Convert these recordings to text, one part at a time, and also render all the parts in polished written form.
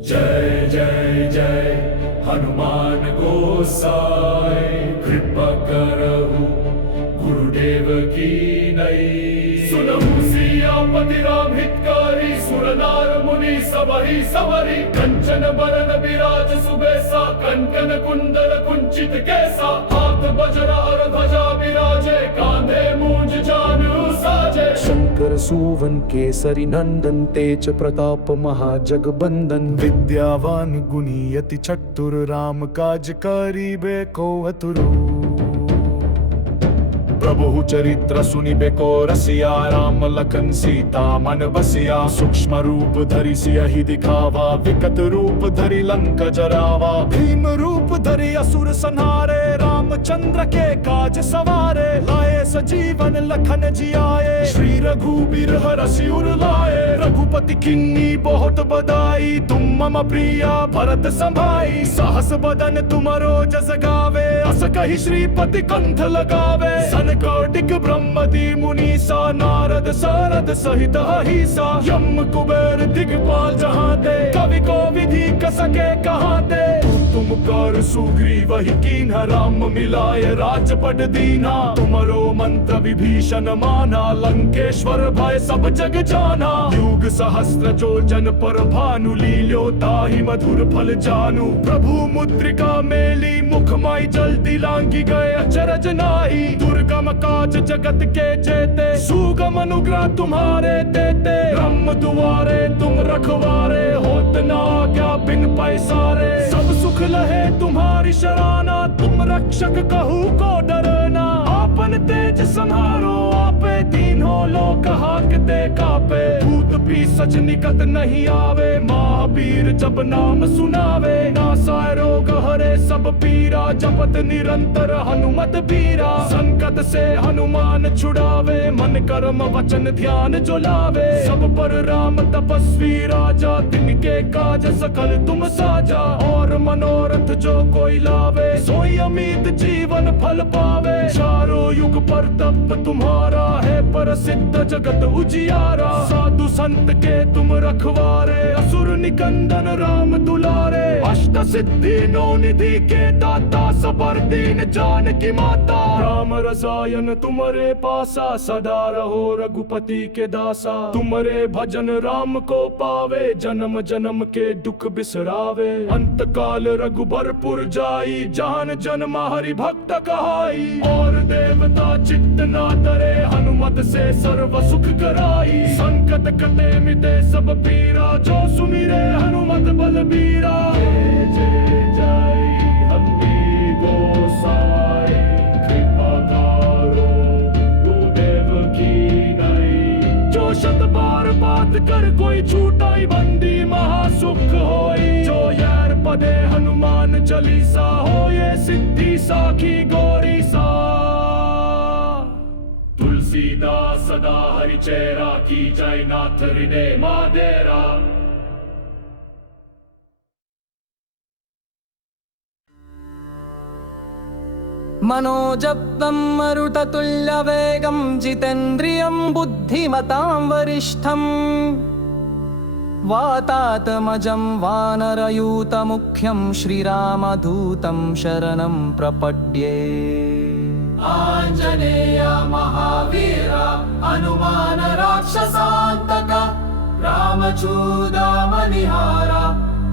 जय जय जय हनुमान गोसाई, कृपा करहु गुरुदेव की नई। सुनहु सियापति राम हितकारी, सुर नार मुनि सबहि समरि। कंचन बरन बिराज सुबेसा, कंकन कुंडल कुंचित कैसा। हाथ वज्र और ध्वजा बिराजे, कांधे मूंज जानु साजे। शंकर सुवन केसरी नंदन, तेज प्रताप महाजगबंदन। विद्यावान गुणी अति चतुर, राम काज करिबे को अतुरु। प्रभु चरित्र सुनिबे को रसिया, राम लखन सीता मन बसिया। सूक्ष्म रूप धरि सियहि दिखावा, विकट रूप धरि लंक जरावा। भीम रूप धरि असुर संहारे, रामचंद्र के काज सवारे। लाए सजीवन लखन जियाए, श्री रघुबीर हरषि उर लाए। रघुपति किन्नी बहुत बधाई, तुम मम प्रिया भरत समाई। सहस बदन तुमरो जस गावे, अस कहि श्रीपति कंठ लगावे। सनकादिक ब्रह्मदि मुनीसा, नारद सारद सहित अहिसा। यम कुबेर दिगपाल जहाते, कवि को विधि कसके कहाते। तुम कर सुग्रीव ही कीन्हा, राम मिलाए राजपद दीना। तुमरो मंत्र विभीषण माना, लंकेश्वर भय सब जग जाना। युग सहस्त्र जो जन पर भानु, लील्यो ताहि मधुर फल जानू। प्रभु मुद्रिका मेली, मुख माई जल्दी लांगी गए अचरज नाही। दुर्गम काज जगत के जेते, सुगम अनुग्रह तुम्हारे देते। ब्रह्म दुआरे तुम रखवारे, होत न आज्ञा बिन पैसारे। सब सुख लहे तुम्हारी शराना, तुम रक्षक कहू को डरना। आपन तेज संहारो आपे, तीनों लोक हाकते कापे। भूत पिशाच निकट नहीं आवे, महावीर जब नाम सुनावे। नासाय रोग हरे सब पीरा, जपत निरंतर हनुमत बीरा। संकट से हनुमान छुड़ावे, मन कर्म वचन ध्यान जो लावे। सब पर राम तपस्वी राजा, तिनके काज सकल तुम साजा। और मनोरथ जो कोई लावे, सोई अमित जीवन फल पावे। चारों युग पर तप तुम्हारा है, प्रसिद्ध जगत उजियारा। साधु संत के तुम रखवारे, असुर निकंदन राम दुलारे। अष्ट सिद्धि नौ निधि के दाता, सबर दीन जानकी माता। राम रसायन तुम्हारे पासा, सदा रहो रघुपति के दासा। तुम्हारे भजन राम को पावे, जन्म जन्म के दुख बिसरावे। अंत काल रघुबरपुर जाई, जान जन्म हरि भक्त कहाई। और देवता चित्त ना डरे, हनुमत से सर्व सुख कराई। संकट कटे मिटे सब पीरा, जो सुमिरे हनुमत बलबीरा। जय जय जय हनुमान गोसाई, कृपा करो गुरुदेव की नई। जो शत बार बात कर कोई छूटाई, बंदी महासुख होई। जो यार पदे हनुमान चालीसा, हो ये सिद्धि साखी गौरी सा। तुलसीदास सदा हरिचेरा, की जय नाथ हृदय मादेरा। मनोजप्तं मरुततुल्यवेगं, जितेन्द्रियं बुद्धिमतां वरिष्ठं। वातात्मजं वानरयूतमुख्यं, श्रीरामदूतं शरणं प्रपद्ये। आञ्जनेय महावीर, हनुमान राक्षसान्तक। रामचूडामणिहार,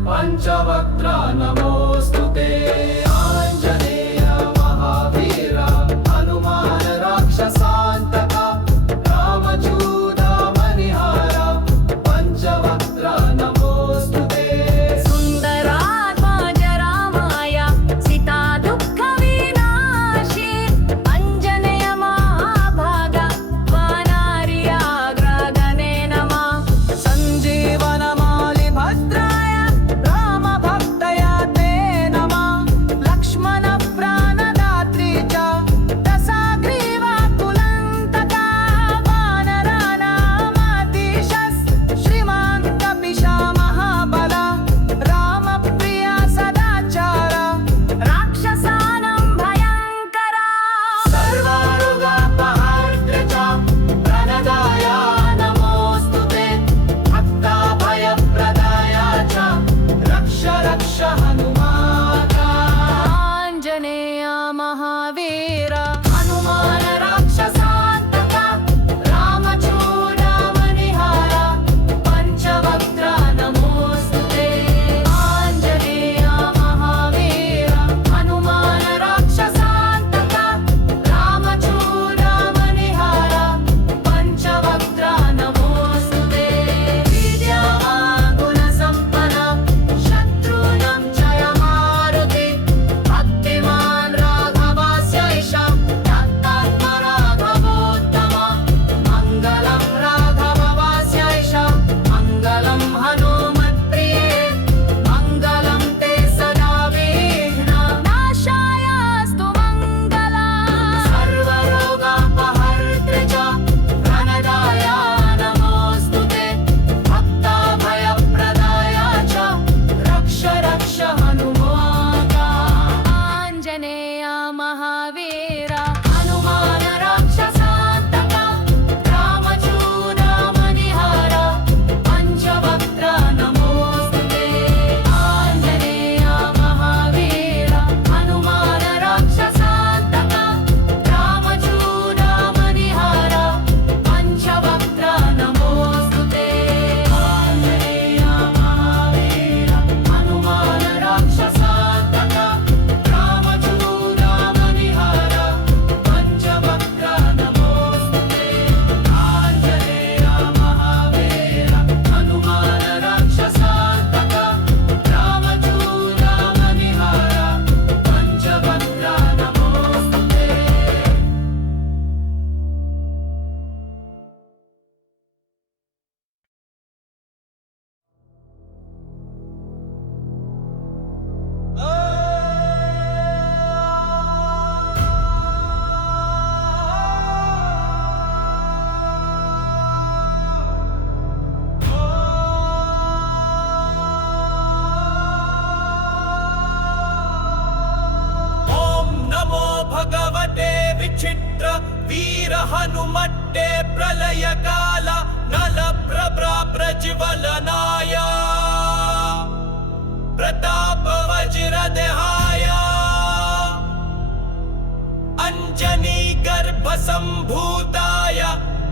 पंचवक्त्र नमोऽस्तुते। आञ्जनेय महावीर, हनुमान राक्षसान्तक। रामचूडामणिहार, पंचवक्त्र नमोऽस्तुते। सुन्दरात्माज रामाय, सीता दुःखविनाशी। अञ्जनेय महाभाग, वानर्याग्रगणे नमः। सञ्जीवनमालिभद्राय, रामभक्तया ते नमः। पौत्र वीर हनुमट्टे प्रलय काल नल प्रभा प्रज्वलनाय प्रताप वज्र देहाय अंजनी गर्भ संभूताय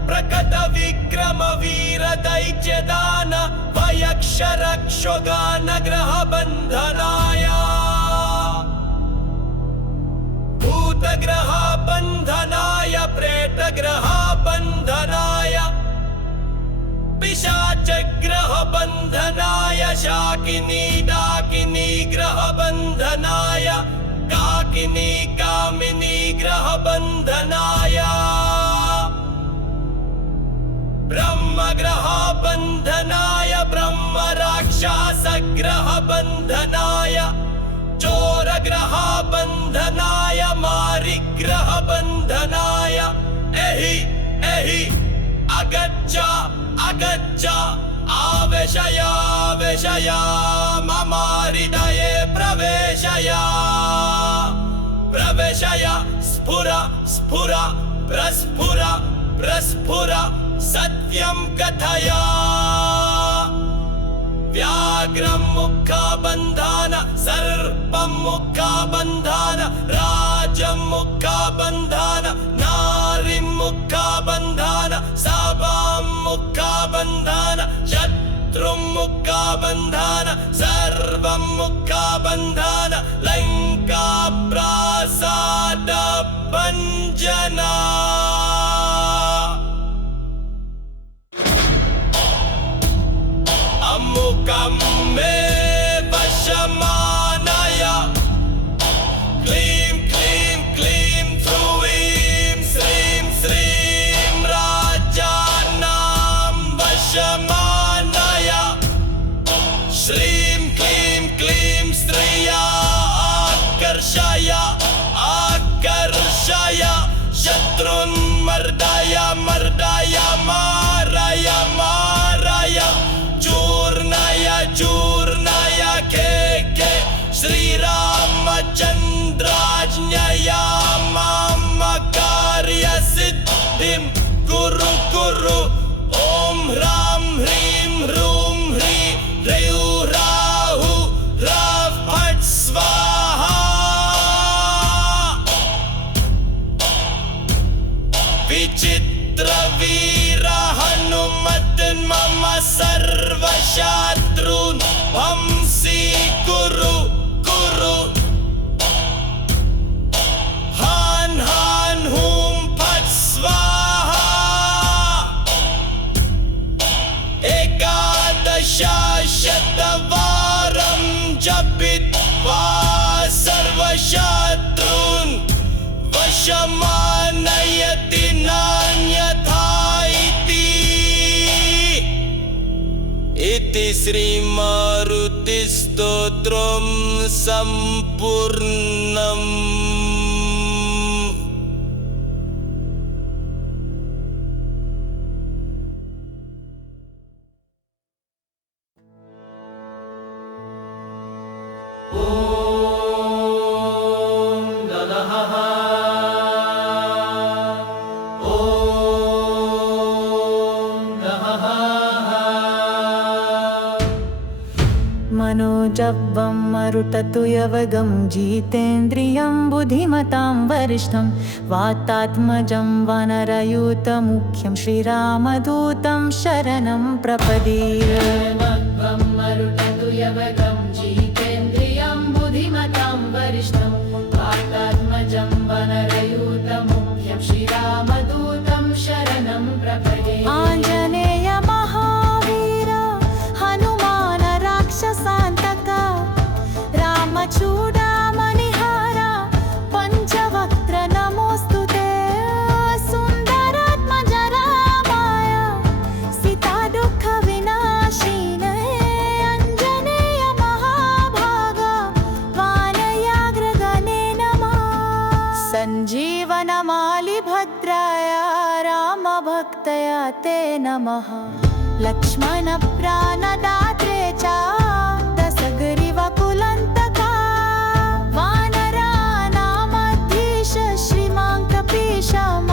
प्रकट विक्रम वीर दैत्य दान वयक्ष रक्षोगान ग्रह बंधनाय भूत ग्रह बंधनाय प्रेत ग्रह बंधनाय पिशाच ग्रह बंधनाय शाकिनी डाकिनी ग्रह बंधनाय काकिनी कामिनी ग्रह बंधनाय ब्रह्म ग्रह बंधनाय ब्रह्म राक्षस ग्रह बंधनाय चोर ग्रह बंधनाय मारि ग्रह बंधनाय एहि एहि अगच्छ अगच्छ आवेशय आवेशय मम हृदये प्रवेशय प्रवेशय स्फुर स्फुर प्रस्फुर प्रस्फुर सत्यं कथय व्याघ्रं मुखबन्धन सर्पं मुखबन्धन राजं मुखबन्धन नारीं मुखबन्धन सभां मुखबन्धन शत्रुं मुखबन्धन सर्वं मुखबन्धन लङ्का प्रासाद भञ्जना अमुकं मे वशमानय क्लीं क्लीं क्लीं ह्रूं श्रीं श्रीं राजानां वशमानय श्रीं क्लीं क्लीं स्त्रिया आकर्षय आकर्षय शत्रुन् मर्दय मर्दय मारय मारय चूर्णय चूर्णय के श्रीरामचन्द्राज्ञया मम कार्यसिद्धिं कुरु कुरु ॐ ह्रां ह्रीं ह्रूं ह्रीं ह्रीं राहु ह्रां फट् स्वाहा विचित्र वीर हनुमत् मम सर्वशत्रून् वंशीकुरु कुरु हान् हान् हूं फट् स्वाहा एकादशशतवारं जपित्वा सर्वशत्रून् वशमानयति नान्यथा इति श्रीमारुतिस्तोत्रं सम्पूर्णम्। मनोजवं मरुततु यवगं जितेन्द्रियं बुद्धिमतां वरिष्ठं वातात्मजं वानरयूतमुख्यं श्रीरामदूतं शरणं प्रपद्ये। मरुततु यवगं जितेन्द्रियं बुद्धिमतां वरिष्ठं वातात्मजं वानरयूतमुख्यं श्रीरामदूतं शरणं प्रपद्ये। आञ्जनेय महावीर हनुमान राक्षसान्तक रामचूडामणिहार पञ्चवक्त्र नमोऽस्तुते। सुन्दरात्मज रामाय सीता दुःखविनाशिने अञ्जनेय महाभाग वानयाग्रगणे नमः। सञ्जीवनमालिभद्राय रामभक्तया ते नमः। लक्ष्मणप्राणदात्रे च दशग्रीवकुलन्तका वानराणामधीश श्रीमान् कपीशं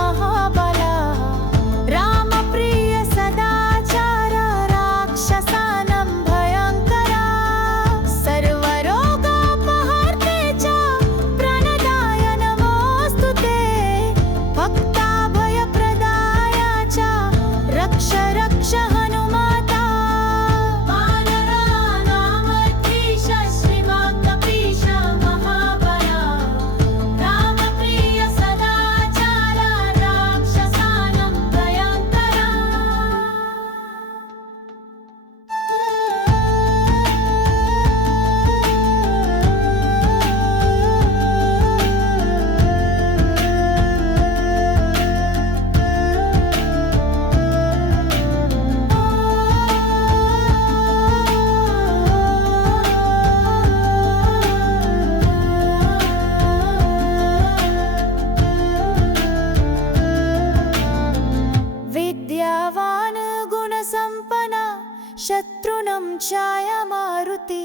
तृणं चाय मारुति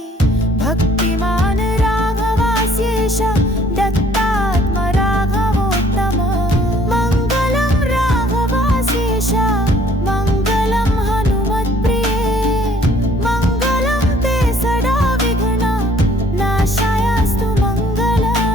भक्तिमान राघवास्येष दत्तात्म राघवोत्तम मङ्गलं राघवास्येष मङ्गलं हनुमत्प्रिये मङ्गलं ते सदा विघ्न नाशायास्तु मङ्गलम्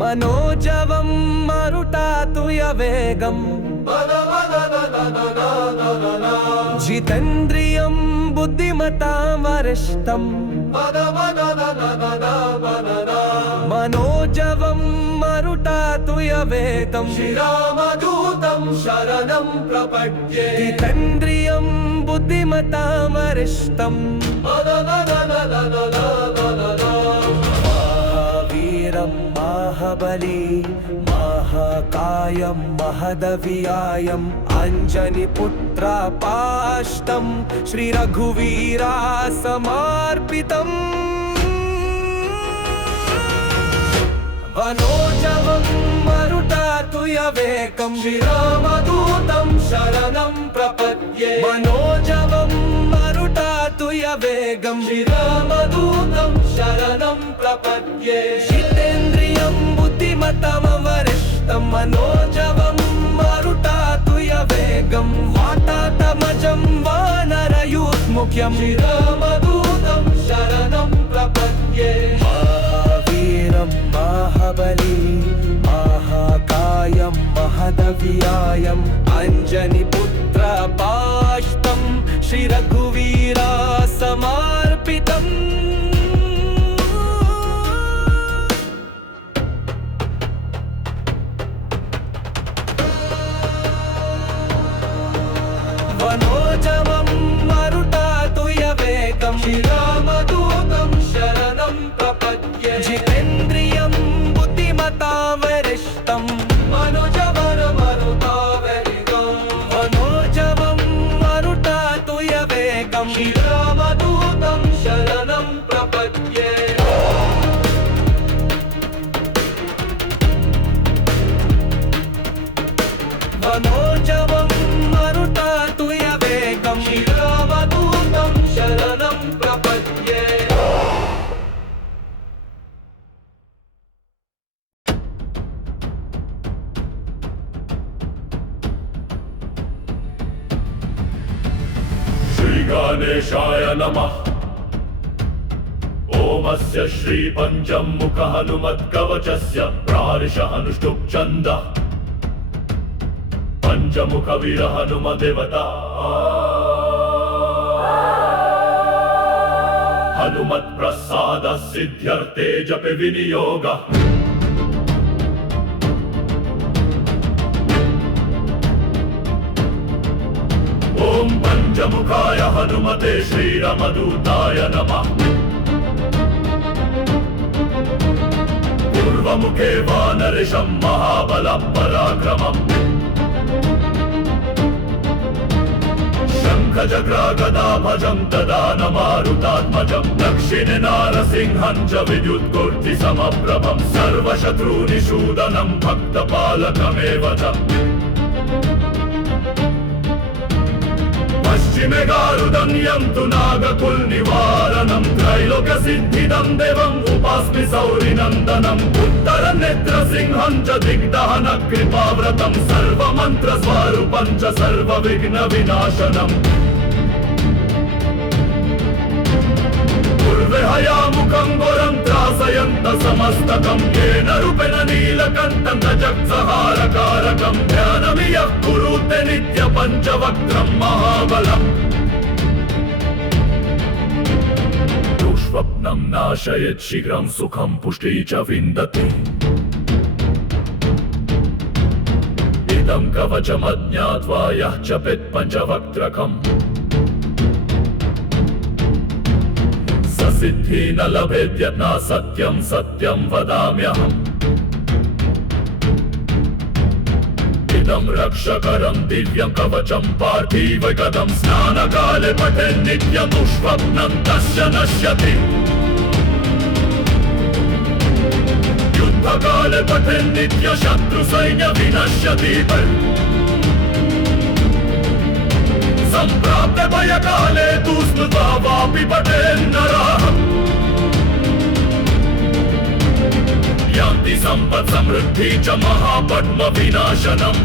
मनोजवं मरुटातुय वेगम् जितेन्द्रियं बुद्धिमतां वरिष्ठम् मनोजवं मरुटातुय वेगम् श्रीरामदूतं शरणं प्रपद्ये जितेन्द्रियं बुद्धिमतां वरिष्ठम् महावीरं महाबली महाकायं महदव्यायम् अञ्जनिपुत्रापाष्टं श्रीरघुवीरा समर्पितम् मनोजवं मरुटातुय वेगं श्रीरामदूतं शरणं प्रपद्ये मनोजवं मरुटातुय वेगं श्रीरामदूतं शरणं प्रपद्ये जितेन्द्रियं बुद्धिमतां वरिष्ठं मनोजवं मरुटातुय वेगं वातात्मजं वानरयूथमुख्यं श्रीरामदूतं शरणं प्रपद्ये महावीरं महाबली महाकायं महदव्यायम् अञ्जनिपुत्रापाष्टं श्रीरघुवीरा समर्पितम् मनोजवं मरुटातुय वेगं श्रीरामदूतं शरणं प्रपद्ये जितेन्द्रियं बुद्धिमतां वरिष्ठं मनोजवं मरुटातुय वेगं श्रीरामदूतं शरणं प्रपद्ये मनोजवं मरुटातुय वेगं श्रीरामदूतं शरणं प्रपद्ये श्रीगणेशाय नमः। ओमस्य श्रीपञ्चमुख हनुमत्कवचस्य प्रार्ष हनुष्टुप् छन्दः पंचमुख वीर हनुमदेवता हनुमत् प्रसाद सिद्ध्यर्थे जपे विनियोग ओम पंचमुखाय हनुमते श्रीरामदूताय नमः। पूर्वमुखे वानरेशं महाबल पराक्रमम् शङ्खचक्रागदाभजं ददानमारुतात्मजं दक्षिणे नारसिंहं च विद्युत्कोटिसमप्रभं सर्वशत्रुनिषूदनं भक्तपालकमेव च पश्चिमे गारुदन्यं तु नागकुलनिवारणं त्रैलोक्यसिद्धिदं देवम् उपास्मि सौरिनन्दनम् उत्तरनेत्रसिंहं च दिग्दहनकृपाव्रतं सर्वमन्त्रस्वरूपं च सर्वविघ्नविनाशनम् पूर्वे हयामुखं घोरं त्रासयन्त समस्तकं येन रूपेण नीलकण्ठं गजत्सहारकारकं ध्यानमियः कुरुते नित्यपञ्चवक्त्रं महाबलम् स्वप्नं नाशयेत् शीघ्रं सुखं पुष्टि च विन्दति इदं कवचमज्ञात्वा यः जपेत् पञ्चवक्त्रकम् स सिद्धि न लभेद्यथा सत्यं सत्यं वदाम्यहम् इदं रक्षकरं दिव्यं कवचं पार्थिवगतं स्नानकाले पठेन् नित्यं दुःस्वप्नं तस्य नश्यति युद्धकाले पठेन् नित्यशत्रुसैन्य विनश्यति सम्प्राप्ते भयकाले तु स्मृत्वा वापि पठेन्नरः यान्ति सम्पत् समृद्धि च महापद्म विनाशनम्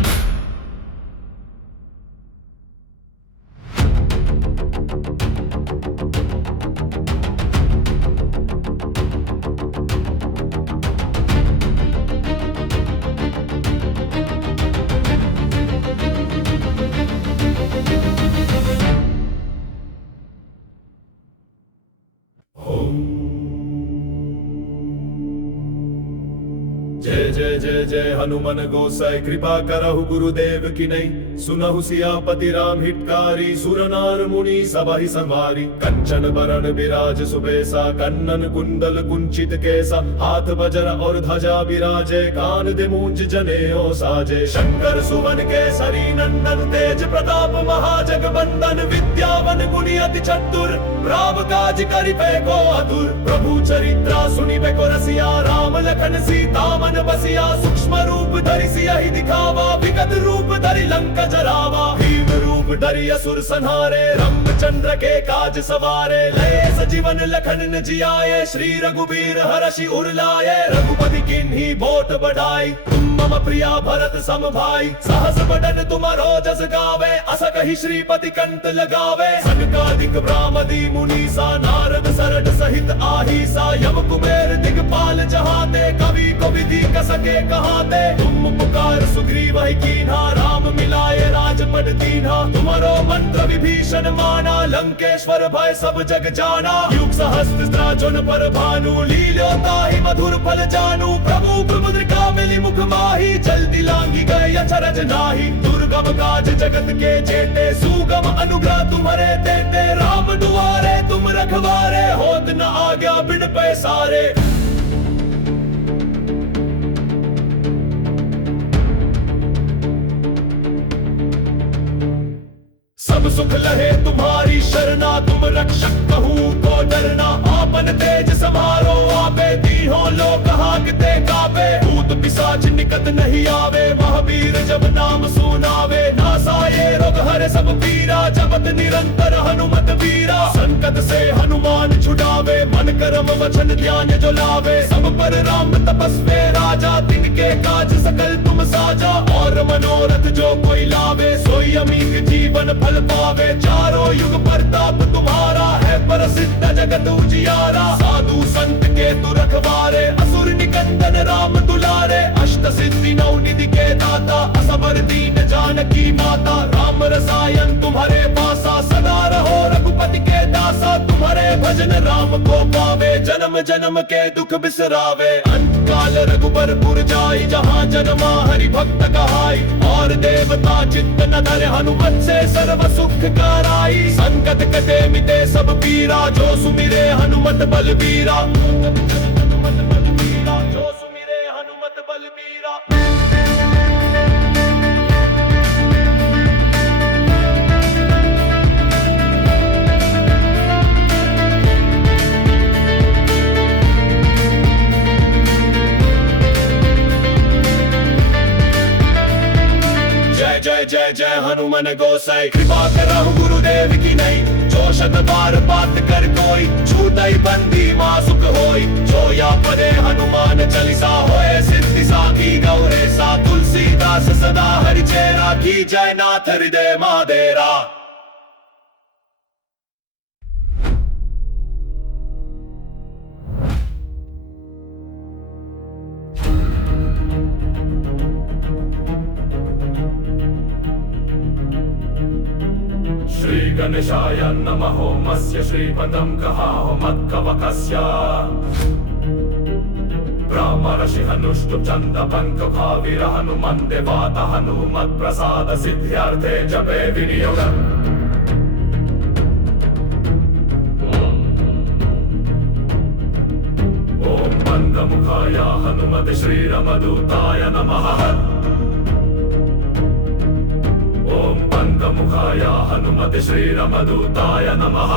जय जय जय जय हनुमान गोसाई कृपा करहु गुरुदेव की नहीं सुनहु सियापति राम हितकारी सुर नार मुनि सबहि संवारी कंचन बरन विराज सुबेसा कन्नन कुंडल कुंचित केसा हाथ वज्र और ध्वजा विराजे कान दे मूंज जनेऊ साजे शंकर सुवन केसरी नंदन तेज प्रताप महाजगबंदन विद्यावन गुणी अति चतुर राम काज करिबे को अतुर प्रभु चरित्रा सुनिबे को रसिया राम लखन सीता मन बसिया सूक्ष्म रूप धरि सियहि दिखावा विकट रूप धरि लंका जरावा भीम रूप धरि असुर संहारे रामचंद्र के काज सवारे लय सजीवन लखन न जियाए श्री रघुबीर हरषि उर लाए रघुपति किन्ही बोट बढ़ाई तुम मम प्रिया भरत सम भाई सहस बदन तुम्हारो जस गावे अस कहि श्रीपति कंठ लगावे सनकादिक ब्राह्मदी मुनीसा नारद सरट सहित आहीसा यम कुबेर दिगपाल जहाते कवि को विधि कसके कहाते तुम पुकार सुग्रीव ही कीन्हा राम मिलाए राजपद दीन्हा तुम्हारो मंत्र विभीषण माना लंकेश्वर भय सब जग जाना युग सहस्त्र त्राचन पर भानु लील्योता ही मधुर फल जानू प्रभु प्रमुद्रिका मिली मुख माही जल्दी लांगी गए अचरज नाही दुर्गम काज जगत के जेते सुगम अनुग्रह तुम्हारे देते राम दुआरे तुम रखवारे होत न आज्ञा बिन पैसारे सब सुख लहे तुम्हारी शरणा तुम रक्षक कहूँ को डरना आपन तेज समारो आपे दीहो लोक हाकते कापे भूत पिशाच निकट नहीं आवे महावीर जब नाम सुनावे नासाए रोग हरे सब पीरा जपत निरंतर हनुमत वीरा संकट से हनुमान छुड़ावे मन कर्म वचन ध्यान जो लावे सब पर राम तपस्वी राजा तिनके काज सकल तुम साजा और मनोरथ जो कोई लावे सोई अमीक जीवन फल पावे चारों युग प्रताप तुम्हारा है प्रसिद्ध जगत उजियारा साधु संत के तु रखवारे असुर निकंदन राम दुलारे अष्ट सिद्धि नौ निधि के दाता असबर दीन जानकी माता राम रसायन तुम्हारे पासा सदा रहो रघुपति के दासा तुम्हारे भजन राम को पावे जन्म जन्म के दुख बिसरावे अंत काल रघुबरपुर जाई जहाँ जन्मा हरि भक्त कहाई और देवता चित्त न धरे हनुमत से सर्व सुख कराई संकट कटे मिटे सब पीरा जो सुमिरे हनुमत बलबीरा जो सुमिरे हनुमत बलबीरा जय जय जय हनुमान गोसाई कृपा करहु गुरुदेव की नहीं जो शत बार बात कर कोई छूटई बंदी मासुक होई जो या पदे हनुमान चालीसा होए सिद्धि साखी गौरे सा तुलसीदास सदा हरि चेरा की जय नाथ हृदय मादेरा गणेशाय नमः ओमस्य श्रीपदं कहाहो मत्कवकस्य ब्रह्मर्षि हनुष्टु चंद पंक भावीर हनुमन् देवात हनुमत् प्रसाद सिद्ध्यर्थे जपे विनियोग ओम मंदमुखाय हनुमते श्रीरामदूताय नमः ओम मंदमुखाय हनुमते श्रीरामदूताय नमः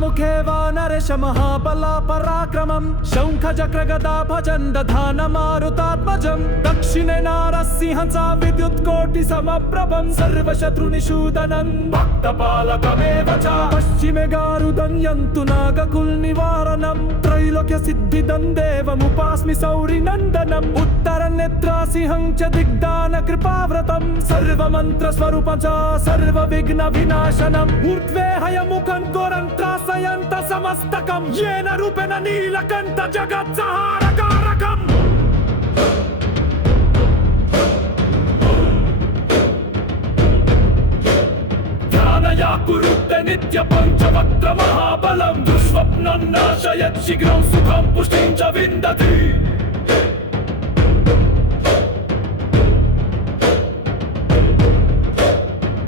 मुखे वानरेश महाबला पराक्रमं शङ्खचक्रगदा भजन् दधान मारुतात्मजं दक्षिणे नारसिंहंसा विद्युत्कोटि समप्रभं सर्वशत्रुनिषूदनं भक्तपालकमेव च पश्चिमे गारुदं यन्तु नागकुलनिवारणं त्रैलोक्य सिद्धिदं देवमुपास्मि सौरिनन्दनम् उत्तरनेत्रासिंहं च दिग्दान कृपाव्रतं सर्वमन्त्रस्वरूपं च सर्वविघ्नविनाशनम् ऊर्ध्वे हयमुखं घोरन्त्रासयन्त समस्तकं येन रूपेण नीलकण्ठ जगत्संहारकारकम् ध्यानया कुरुते नित्य पञ्चवक्त्र महाबलं दुःस्वप्नं नाशयत् शीघ्रं सुखं पुष्टिं च विन्दति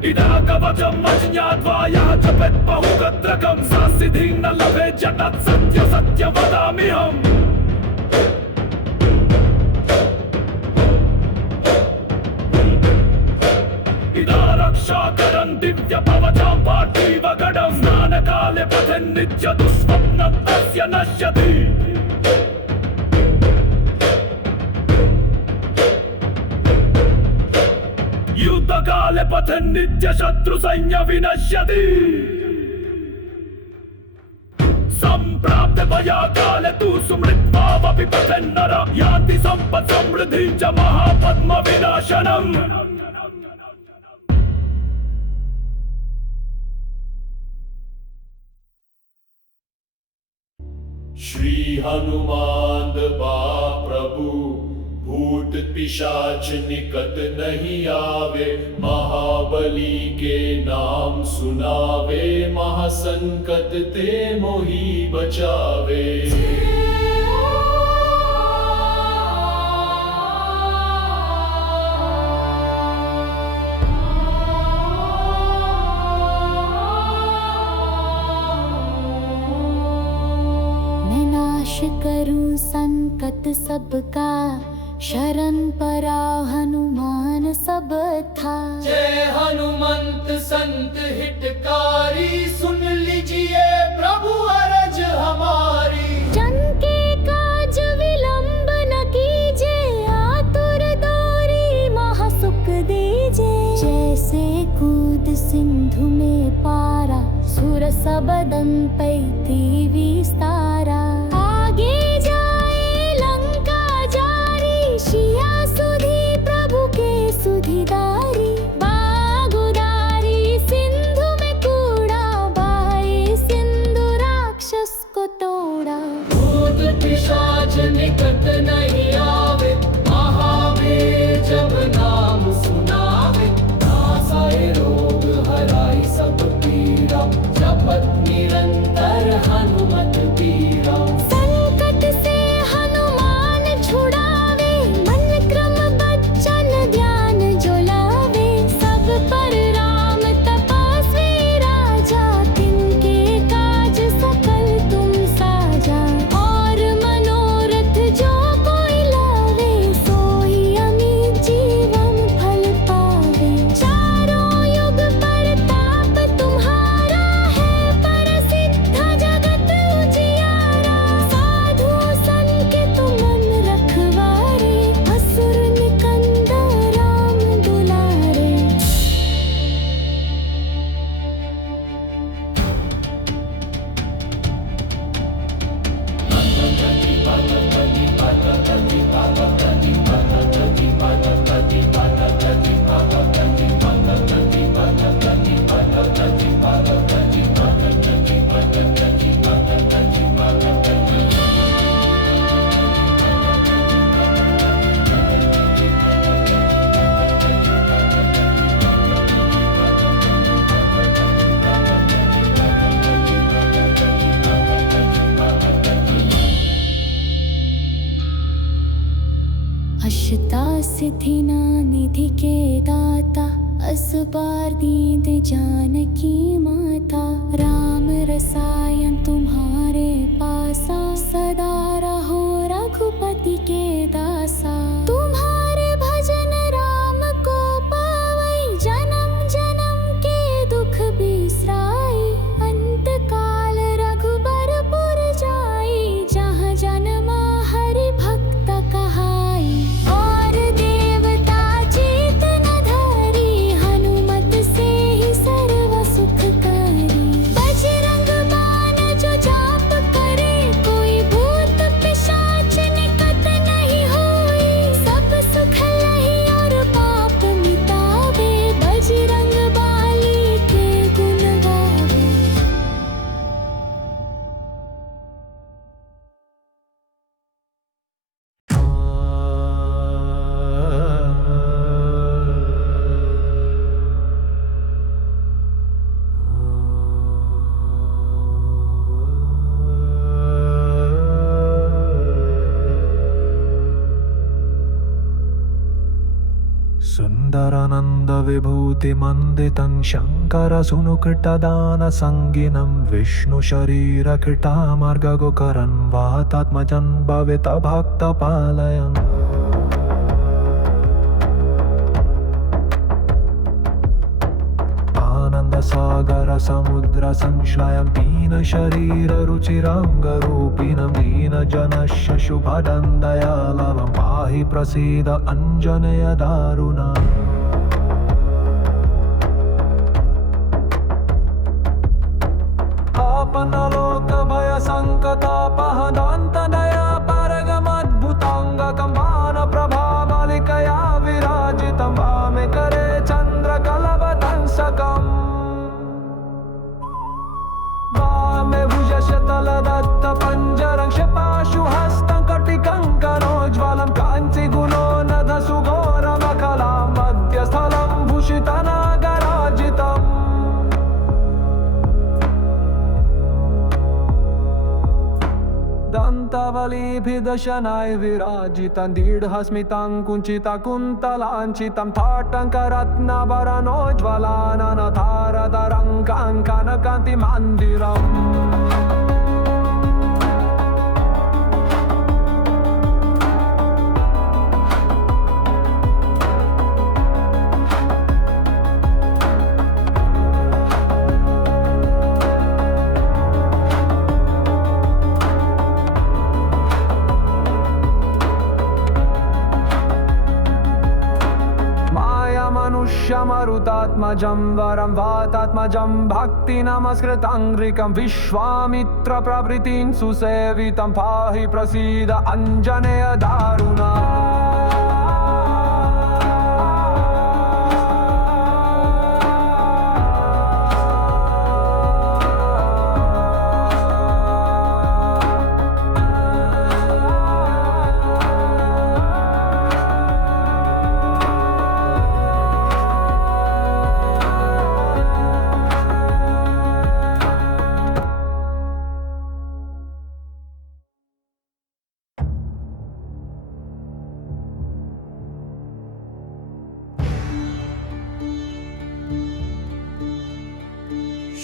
इदं कवचम् अज्ञात्वा यः जपेत् बहुगत्रकं सा सिद्धिं न लभेत् जगत् सत्य वदाम्यहम् इदा रक्षाकरन् दिव्य भवतां पार्थिवगडं स्नानकाले पठन् नित्य दुःस्वप्नं तस्य नश्यति युद्धकाले पठन् नित्य शत्रुसैन्य विनश्यति सम्प्राप्ते भयाकाले तु सुमृत्वावपि पठन् नर यान्ति सम्पत् समृद्धिं च महापद्म विनाशनम् श्री हनुमान बा प्रभु भूत पिशाच निकट नहीं आवे महाबली के नाम सुनावे महासंकट ते मोहि बचावे मैं नाश करूं संकट सबका शरण परा हनुमान सब था। जय हनुमंत संत हितकारी सुन लीजिए प्रभु अरज हमारी। जन के काज विलंब न कीजिए आतुर दौरी महासुख दीजिए। जैसे कूद सिंधु में पारा सुर सबदन पैती विस्तारा। आगे जाए लंका जारी शिया सुधी प्रभु के सुधिदारी। बागुदारी सिंधु में कूड़ा बाए सिंधु राक्षस को तोड़ा। भूत पिशाच निकट नहीं आवे महावीर जब नाम सुनावे। नासाए रोग हराई सब पीड़ा जपत निरंतर हनुमत बीरा। बार दीद जानकी माता, राम रसायन तुम्हारे पासा, सदा रहो रघुपति के दासा। तुम्हारे भजन राम को पावई, जन्म जन्म के दुख बिसराई। अंत काल रघुबरपुर जाई, जहाँ जन्म हरि भक्त कहाई। और देवता चेत न धरी, हनुमत से ही सर्व सुख करी। बजरंग बाण जो जाप करे, कोई भूत पिशाच निकट नहीं होई। सब सुख लही और पाप मिटावे, बजरंग बाली के गुण गावे। सुन्दरानन्द विभूति मण्डितं शङ्कर सुनुकृतदान संगिनं, विष्णु शरीर कृतामर्गगुकरन्, वातात्मजन् भवित भक्त पालयन्। आनंद सागर समुद्र संश्रयं, दीन शरीर रुचिरांगरूपिणं, दीन जनस्य शुभदं दयालवं, पाहि प्रसीद अंजनेय दारुणा। आपन लोक भय संकटापहदान्त दया परगमद्भुताङ्गकं, बाण प्रभावलिकया विराजितं, वामे करे चन्द्रकलवदंशकम्। वामे भुजशतलदत्त पञ्जरं, क्षपाशुहस्तं कटिकङ्कणोज्ज्वलं, काञ्चीगुणोन्नत सुघोरमकलां, मध्यस्थलं भूषितनागराजितम्। दन्तवलीभिदशनाय विराजितं, दीर्घस्मितं कुञ्चितकुन्तलाञ्चितं, ताटङ्करत्नभरणोज्ज्वलाननतारतरं काङ्कनकान्तिमन्दिरम्। मरुतात्मजं वरं वातात्मजं, भक्ति नमस्कृताङ्घ्रिकं, विश्वामित्र प्रभृतीन् सुसेवितं, पाहि प्रसीद अंजनेय दारुणा।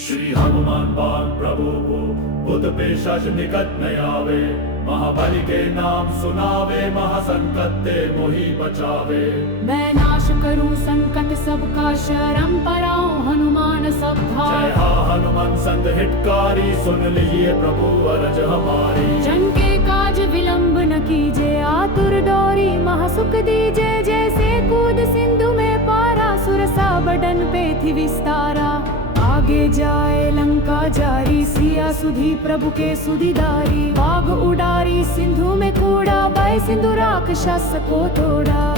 श्री हनुमान बाण प्रभु को, भूत पिशाच निकट न आवे। महाबली के नाम सुनावे, महासंकट ते मोहि बचावे। मैं नाश करूं संकट सबका, शरण पराऊं हनुमान सब भाई। जय हा हनुमान संत हितकारी, सुन लीजिए प्रभु अरज हमारी। जन के काज विलंब न कीजे, आतुर दौरी महासुख दीजे। जैसे कूद सिंधु में पारा, सुरसा बदन पे थी विस्तारा। आगे जाए लंका जारी, सिया सुधी प्रभु के सुधीदारी। बाघ उडारी सिंधु में कूड़ा, बाय सिंधु राक्षस को तोड़ा।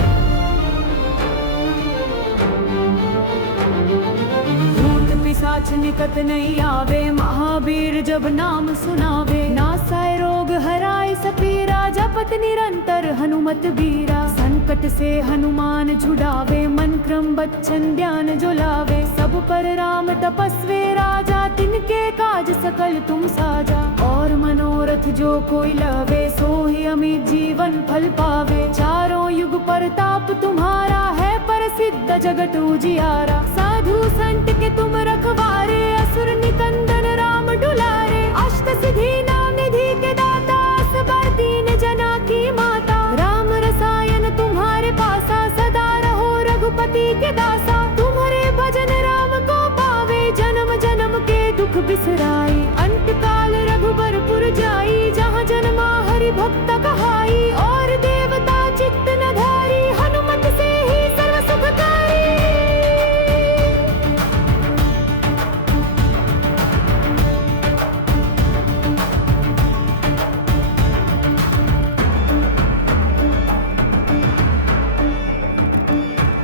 भूत पिशाच निकट नहीं आवे, महावीर जब नाम सुनावे। नासाय रोग हराय सपीरा, जपत निरंतर हनुमत बीरा। संकट से हनुमान छुड़ावे, मन क्रम बच्चन ध्यान जो लावे। सब पर राम तपस्वी राजा, तिनके काज सकल तुम साजा। और मनोरथ जो कोई लावे, सो ही अमित जीवन फल पावे। चारों युग परताप तुम्हारा है, प्रसिद्ध जगत उजियारा। साधु संत के तुम रखवारे, असुर निकंदन राम दुलारे। अष्ट सिद्धि नाम निधि के दाता, असबर दीन जना की माता। राम रसायन तुम्हारे पासा, सदा रहो रघुपति के दासा। तुम्हारे भजन राम को पावे, जन्म जन्म के दुख बिसराई। अंत काल रघुबरपुर जाई, जहाँ जन्मा हरि भक्त कहाई। और देवता चित्त न धारी, हनुमत से ही सर्व सुखकारी।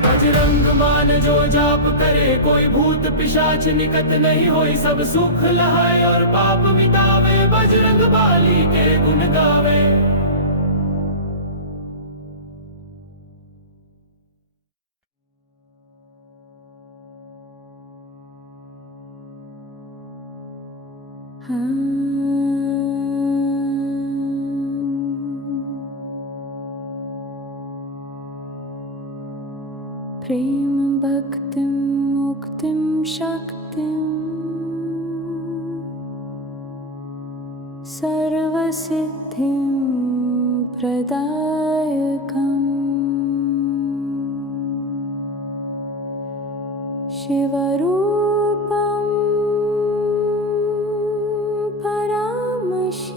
बजरंग मान जो जाप करे, कोई भूत पिशाच निकट नहीं होई। सब सुख लहाए और पाप मिटावे, बजरंग बाली के गुण गावे। प्रेम भक्तिं मुक्तिं शक्तिं सर्वसिद्धिं प्रदायकम् शिवरूपं परमशिवम्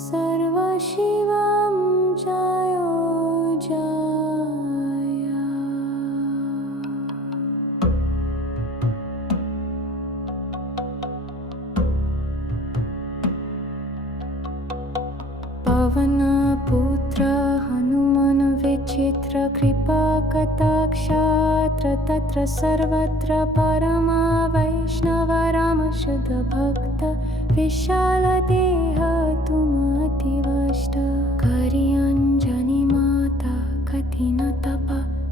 सर्वशिवं जयो जय। पवन पुत्र हनुमान विचित्र कृपा कटाक्षात्र तत्र सर्वत्र परमा वैष्णव राम शुद्ध भक्त विशाल देह तुम अतिवष्ट। करि अंजनी माता कठिन तप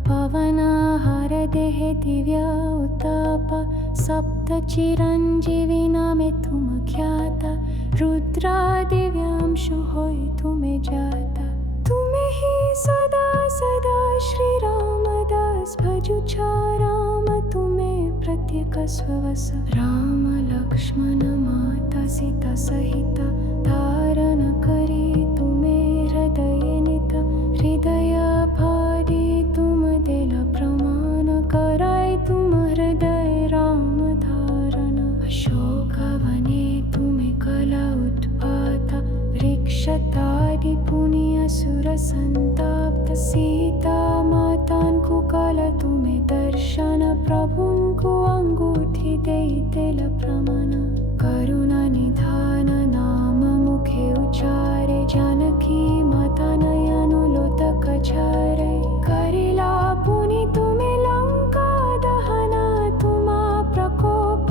पवन हर देह दिव्य उत्ताप। सप्त चिरंजीवी नामे तुम ख्याता, रुद्रा दिव्यांशु होय तुम्हें जाता। तुम्हें ही सदा सदा श्री रामदास भजु छा राम तुम्हें प्रत्येक स्ववस। राम लक्ष्मण माता सीता सहित धारण करी तुम्हें हृदय नित। हृदय भारी तुम दिल प्रमाण कराय तुम हृदय राम धारण। अशोक वने तुम्हें कला उत्पाता, वृक्षतादि पुण्य असुर संताप्त। सीता मातान को कला तुम्हें दर्शन, प्रभुन को अंगूठी दे तिल प्रमाण। करुणा निधान नाम मुखे उचारे, जानकी माता नयन लोतक छारे। करिला पुनि तुम्हें लंका दहना, तुमा प्रकोप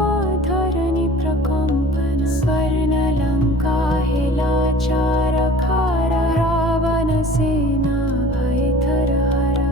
धरणी प्रकंपन। स्वर्ण लंका हिला चार खारा, रावण सेना भय थर हरा।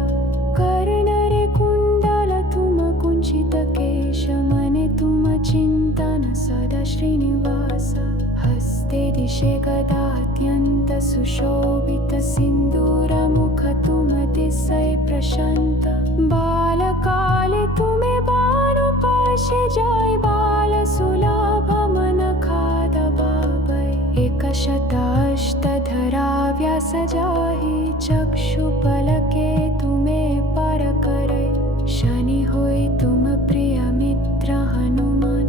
कर्ण रे कुंडल तुम कुंचित केश, मने तुम चिंतन सदा श्रीनिवास। हस्ते दिशे गदा अत्यंत सुशोभित, सिंदूर मुख तुम दिसय प्रशांत। बालकाले तुम्हें बाणु पाशे जाय, बाल सुलभ मन खाद बाबै। एक शताष्ट धरा व्यास जाहि, चक्षु पलके तुम्हें पर करे। शनि होय तुम प्रिय मित्र हनुमान,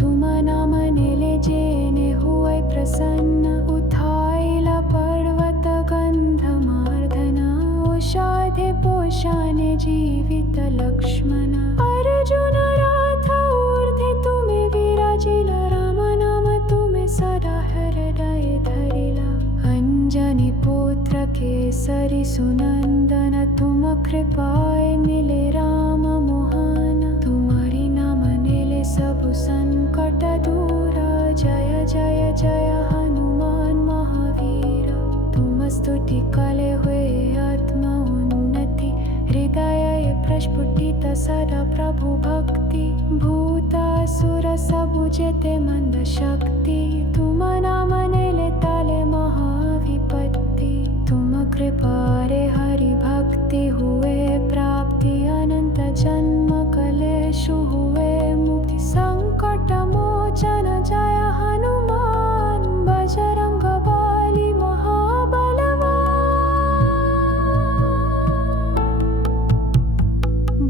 तुम नाम निले जेने हुए प्रसन्न। उठाइला पर्वत गंधमार्दना, औषधे पोषाने जीवित लक्ष्मण। अर्जुन राथ ऊर्ध्वे तुम्हें विराजिला, राम नाम तुम्हें सदा हृदय धरिला। अंजनी पुत्र केसरी सुनंदन, तुम कृपाय मिले राम मोहन। तुम्हारी नाम निले सब संकट दूरा, जय जय जय हनुमान महावीर। तुम स्तुति कले हुए आत्मा उन्नति, हृदय प्रस्फुटित सदा प्रभु भक्ति। भूतासुर सब जेते मंद शक्ति, तुम नाम निले ताले महाविपत्ति। तुम कृपा रे हरि भक्ति हुए मृत जन्म कलेषु हुए मुक्ति संकट मोचन जय हनुमान बजरंग बली महाबलवान।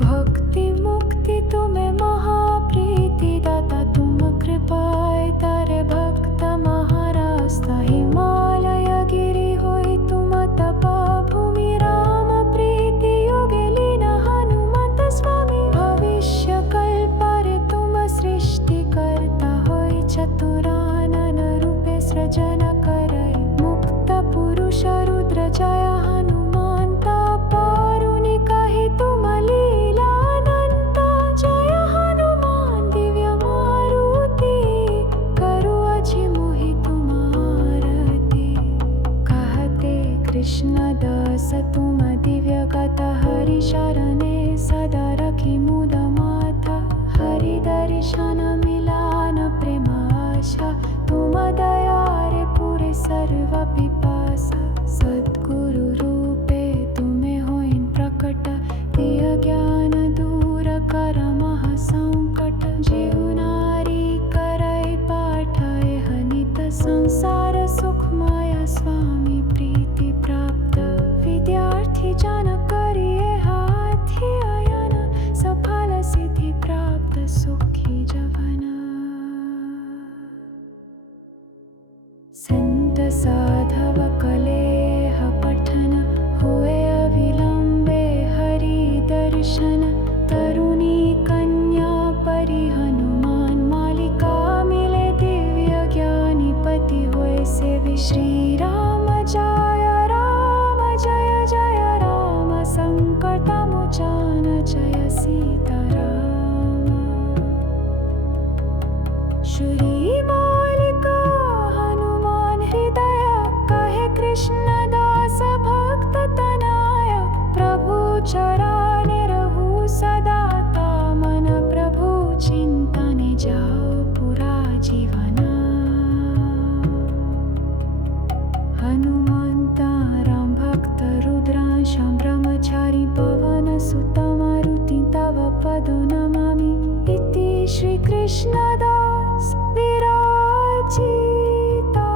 भक्ति मुक्ति तुम्हें महाप्रीति दाता तुम कृपाय तारे भक्त महारास्ता हिमालय गिरि होई तुम तपा भूमि राम प्रीति योगे लीन हनुमत स्वामी। भविष्य कल्परे तुम सृष्टि करता होई चतुरानन रूपे सृजन करई मुक्त पुरुष रुद्र जय हनुमान तापारुनि कहि तुम लीला अनंता। जय हनुमान दिव्य मारुति करु अझि मोहि तुम आरती। कहते कृष्ण दास तुम दिव्य गाता हरि शरणे सदा रखी मुद माथा। हरि दर्शन मिलान प्रेम आशा तुम दया रे पूरे सर्व पिपासा। सद्गुरु रूपे तुम्हें होइन प्रकट दिय ज्ञान दूर कर महासंकट। जीवनारी करई पाठय हनित संसार सुखमय स्वामी प्रीति प्राप्त। विद्यार्थी जन करिए हाथी अयन सफल सिद्धि प्राप्त सुखी जवन। संत साधव कलेह पठन हुए अविलंबे हरि दर्शन। तरुणी कन्या परि हनुमान मालिका मिले दिव्य ज्ञानी पति हुए सेवि। श्री राम जय जय राम संकट मोचन जय सीताराम। श्री मालिका हनुमान हृदय कहे कृष्ण दास भक्त तनय। प्रभु चरणे रहु सदा मन प्रभु चिंतने जाओ पूरा जीवन। हनुमंता राम भक्त रुद्रांश ब्रह्मचारी पवन सुत मारुति तव पदो नमामि। इति श्री कृष्णदास विराजिता।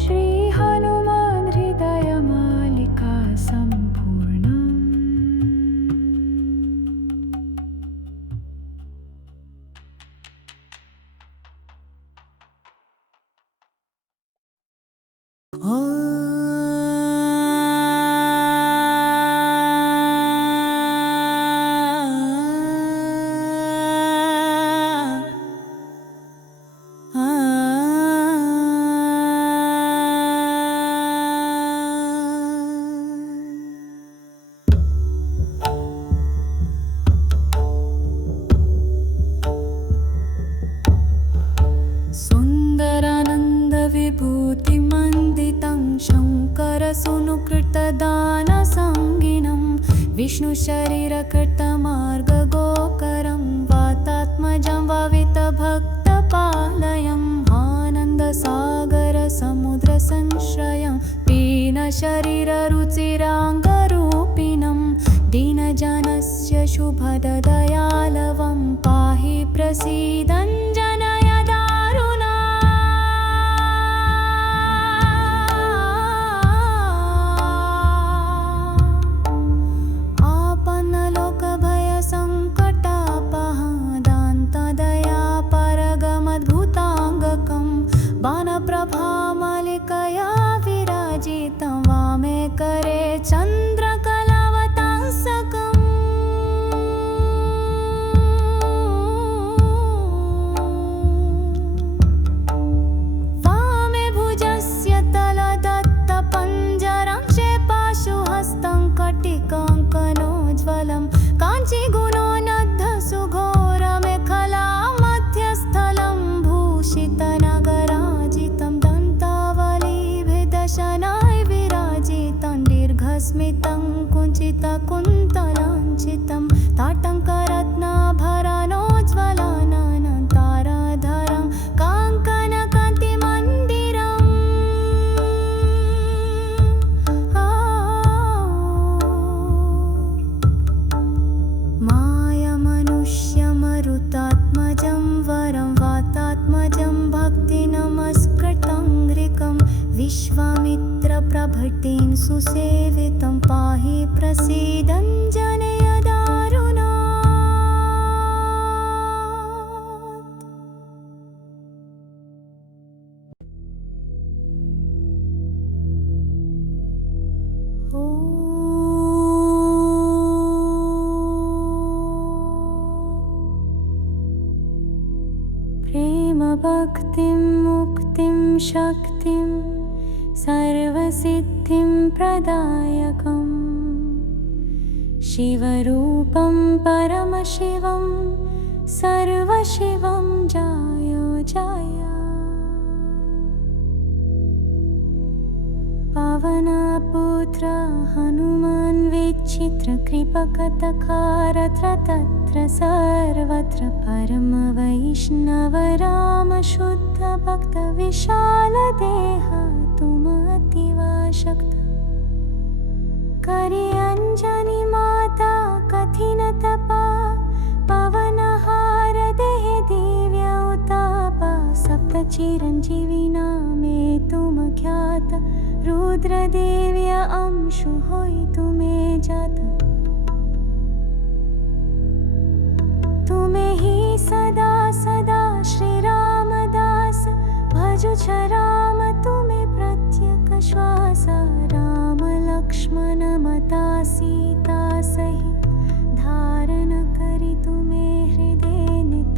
श्री हनुमान हृदय मालिका संपूर्णम्। सुन्दरानन्द विभूतिमण्डितं शङ्करसूनुकृतदानसङ्गिनं विष्णुशरीरकृतमार्गगोकरं वातात्मजं भावितभक्तपालयम्। आनन्दसागरसमुद्रसंश्रयं पीनशरीररुचिराङ्गरूपिणं दीनजनस्य शुभदयालवं पाहि प्रसीदञ्जनय दारुणा। आपन्नलोकभयसङ्कटापहं दान्तदयापरगमद्भुताङ्गकं बाणप्रभामलिकया विराजितं वामे करे चन्द्रकलावतांसकम्। भट्टेन सुसेवितं पाहि प्रसीदं जनय दारुणात्। प्रेम भक्तिं मुक्तिं शक्तिं सर्वसिद्धिं प्रदायकं शिवरूपं परमशिवं सर्वशिवं जायो जय। पवनपुत्र हनुमान् विचित्रकृपकथकारत्र तत्र सर्वत्र परमवैष्णव राम शुद्ध भक्त विशाल देह तुम अतीव शक्त। करि अंजनी माता कठिन तपा पवनहार देह दिव्य उतापा। सप्त चिरंजीवी नामे तुम ख्यात रुद्र दिव्य अंशु होई तुमे जात। तुम्हें ही सदा सदा श्री रामदास भजु छ राम तुम्हें प्रत्यक श्वास। राम लक्ष्मण मता सीता सहित धारण करि तुम्हें हृदय नित।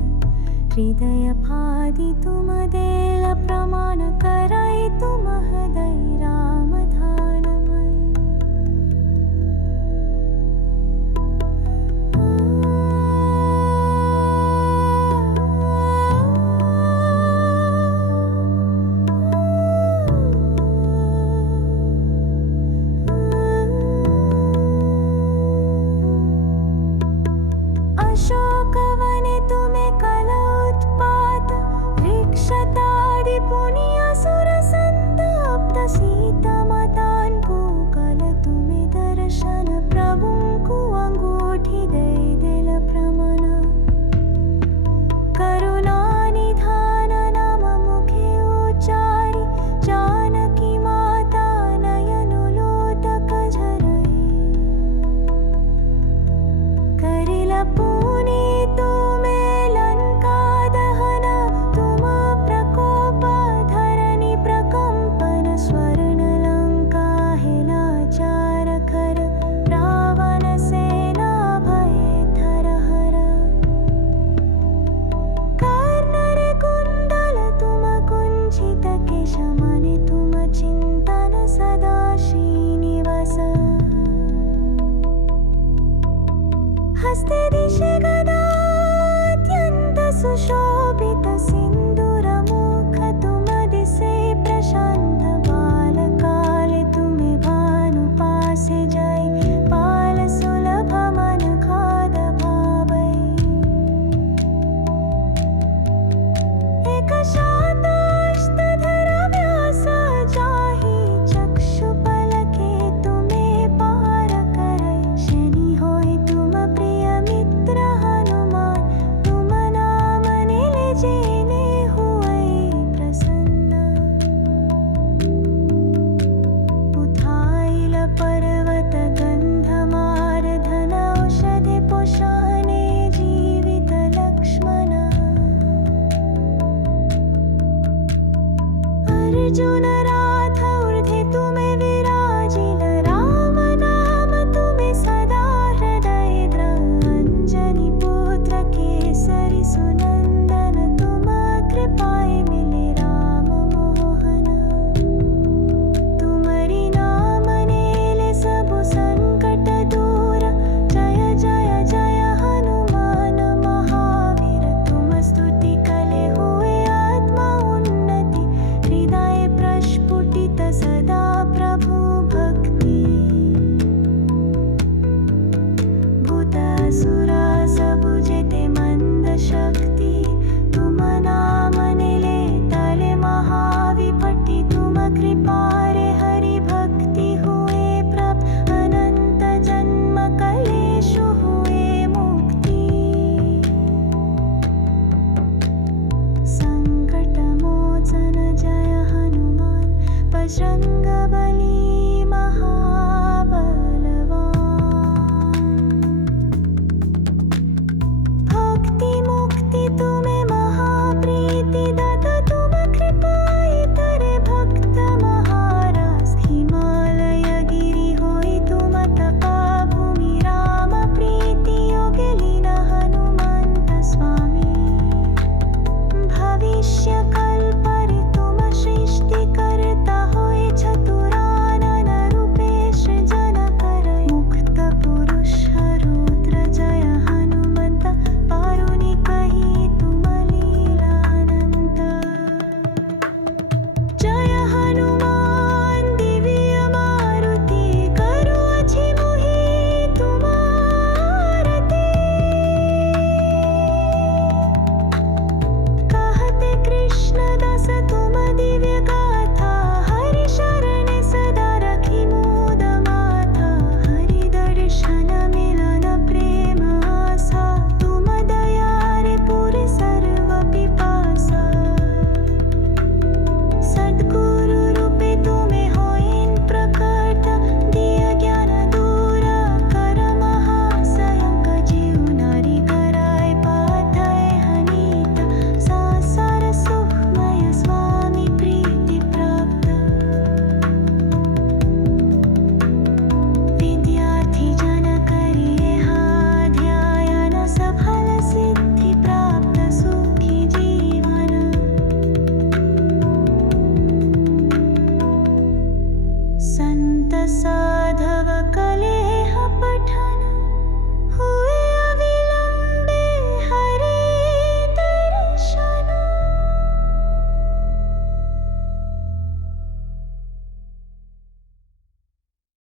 हृदय फादि तुम देल प्रमाण करई तुम हृदय राम धार।